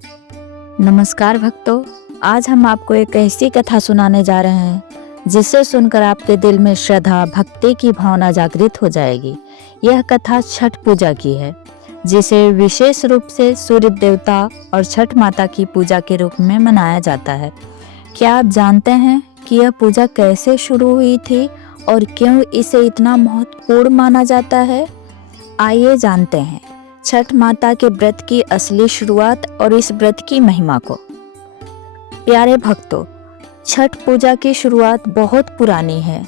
नमस्कार भक्तों, आज हम आपको एक ऐसी कथा सुनाने जा रहे हैं जिसे सुनकर आपके दिल में श्रद्धा भक्ति की भावना जागृत हो जाएगी। यह कथा छठ पूजा की है, जिसे विशेष रूप से सूर्य देवता और छठ माता की पूजा के रूप में मनाया जाता है। क्या आप जानते हैं कि यह पूजा कैसे शुरू हुई थी और क्यों इसे इतना महत्वपूर्ण माना जाता है? आइए जानते हैं छठ माता के व्रत की असली शुरुआत और इस व्रत की महिमा को। प्यारे भक्तों, छठ पूजा की शुरुआत बहुत पुरानी है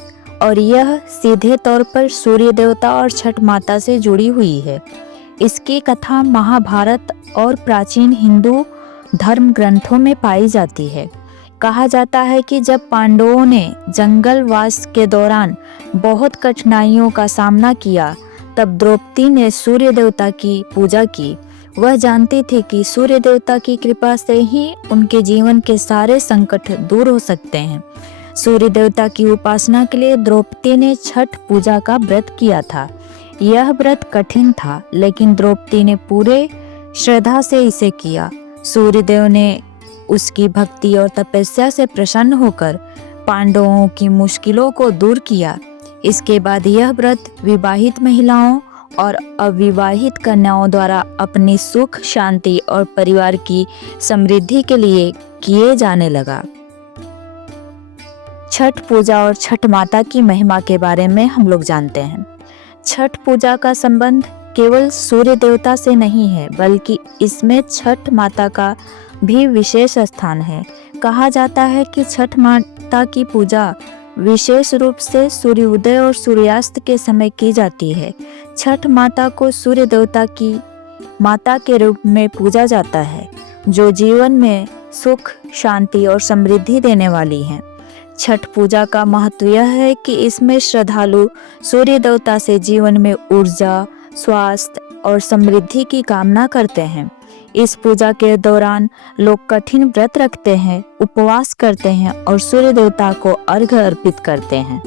और यह सीधे तौर पर सूर्य देवता और छठ माता से जुड़ी हुई है। इसकी कथा महाभारत और प्राचीन हिंदू धर्म ग्रंथों में पाई जाती है। कहा जाता है कि जब पांडवों ने जंगलवास के दौरान बहुत कठिनाइयों का सामना किया, तब द्रौपदी ने सूर्य देवता की पूजा की। वह जानती थी कि सूर्य देवता की कृपा से ही उनके जीवन के सारे संकट दूर हो सकते हैं। सूर्य देवता की उपासना के लिए द्रौपदी ने छठ पूजा का व्रत किया था। यह व्रत कठिन था, लेकिन द्रौपदी ने पूरे श्रद्धा से इसे किया। सूर्य देव ने उसकी भक्ति और तपस्या से प्रसन्न होकर पांडवों की मुश्किलों को दूर किया। इसके बाद यह व्रत विवाहित महिलाओं और अविवाहित कन्याओं द्वारा अपनी सुख, शांति और परिवार की समृद्धि के लिए किए जाने लगा। छठ पूजा और छठ माता की महिमा के बारे में हम लोग जानते हैं। छठ पूजा का संबंध केवल सूर्य देवता से नहीं है, बल्कि इसमें छठ माता का भी विशेष स्थान है। कहा जाता है कि छठ माता की पूजा विशेष रूप से सूर्योदय और सूर्यास्त के समय की जाती है। छठ माता को सूर्य देवता की माता के रूप में पूजा जाता है, जो जीवन में सुख, शांति और समृद्धि देने वाली है। छठ पूजा का महत्व यह है कि इसमें श्रद्धालु सूर्य देवता से जीवन में ऊर्जा, स्वास्थ्य और समृद्धि की कामना करते हैं। इस पूजा के दौरान लोग कठिन व्रत रखते हैं, उपवास करते हैं और सूर्य देवता को अर्घ्य अर्पित करते हैं।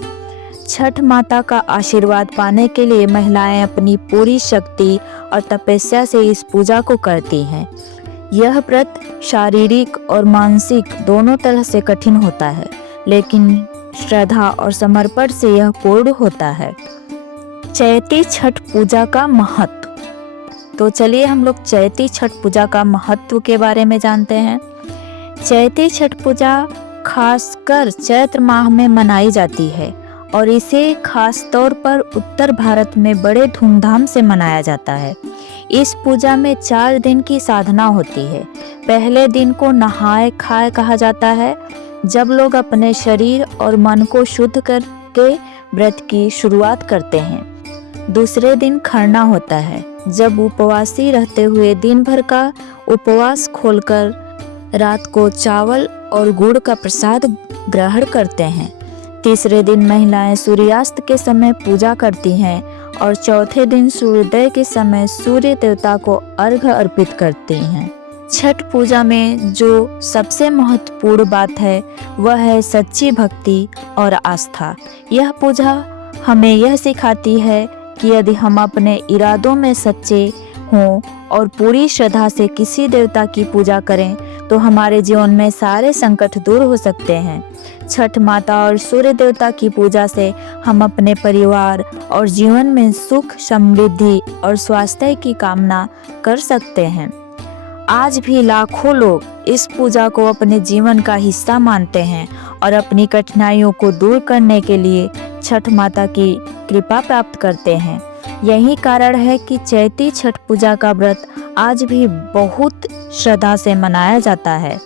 छठ माता का आशीर्वाद पाने के लिए महिलाएं अपनी पूरी शक्ति और तपस्या से इस पूजा को करती हैं। यह व्रत शारीरिक और मानसिक दोनों तरह से कठिन होता है, लेकिन श्रद्धा और समर्पण से यह पूर्ण होता है। चैती छठ पूजा का महत्व। तो चलिए हम लोग चैती छठ पूजा का महत्व के बारे में जानते हैं। चैती छठ पूजा खासकर चैत्र माह में मनाई जाती है और इसे खास तौर पर उत्तर भारत में बड़े धूमधाम से मनाया जाता है। इस पूजा में 4 दिन की साधना होती है। पहले दिन को नहाए खाए कहा जाता है, जब लोग अपने शरीर और मन को शुद्ध करके व्रत की शुरुआत करते हैं। दूसरे दिन खरना होता है, जब उपवासी रहते हुए दिन भर का उपवास खोलकर रात को चावल और गुड़ का प्रसाद ग्रहण करते हैं। तीसरे दिन महिलाएं सूर्यास्त के समय पूजा करती हैं और चौथे दिन सूर्योदय के समय सूर्य देवता को अर्घ्य अर्पित करती हैं। छठ पूजा में जो सबसे महत्वपूर्ण बात है वह है सच्ची भक्ति और आस्था। यह पूजा हमें यह सिखाती है कि यदि हम अपने इरादों में सच्चे हों और पूरी श्रद्धा से किसी देवता की पूजा करें, तो हमारे जीवन में सारे संकट दूर हो सकते हैं। छठ माता और सूर्य देवता की पूजा से हम अपने परिवार और जीवन में सुख, समृद्धि और स्वास्थ्य की कामना कर सकते हैं। आज भी लाखों लोग इस पूजा को अपने जीवन का हिस्सा मानते हैं और अपनी कठिनाइयों को दूर करने के लिए छठ माता की कृपा प्राप्त करते हैं। यही कारण है कि चैती छठ पूजा का व्रत आज भी बहुत श्रद्धा से मनाया जाता है।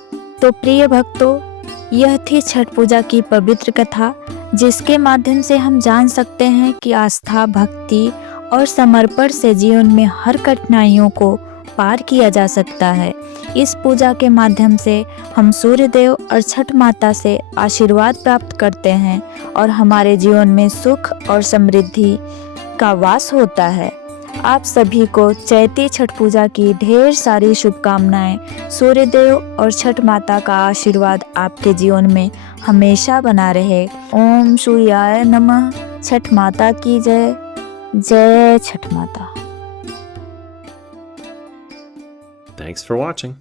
तो प्रिय भक्तों, यह थी छठ पूजा की पवित्र कथा, जिसके माध्यम से हम जान सकते हैं कि आस्था, भक्ति और समर्पण से जीवन में हर कठिनाइयों को पार किया जा सकता है। इस पूजा के माध्यम से हम सूर्य देव और छठ माता से आशीर्वाद प्राप्त करते हैं और हमारे जीवन में सुख और समृद्धि का वास होता है। आप सभी को चैती छठ पूजा की ढेर सारी शुभकामनाएं। सूर्य देव और छठ माता का आशीर्वाद आपके जीवन में हमेशा बना रहे। ओम सूर्याय नमः। छठ माता की जय। जय छठ माता। Thanks for watching.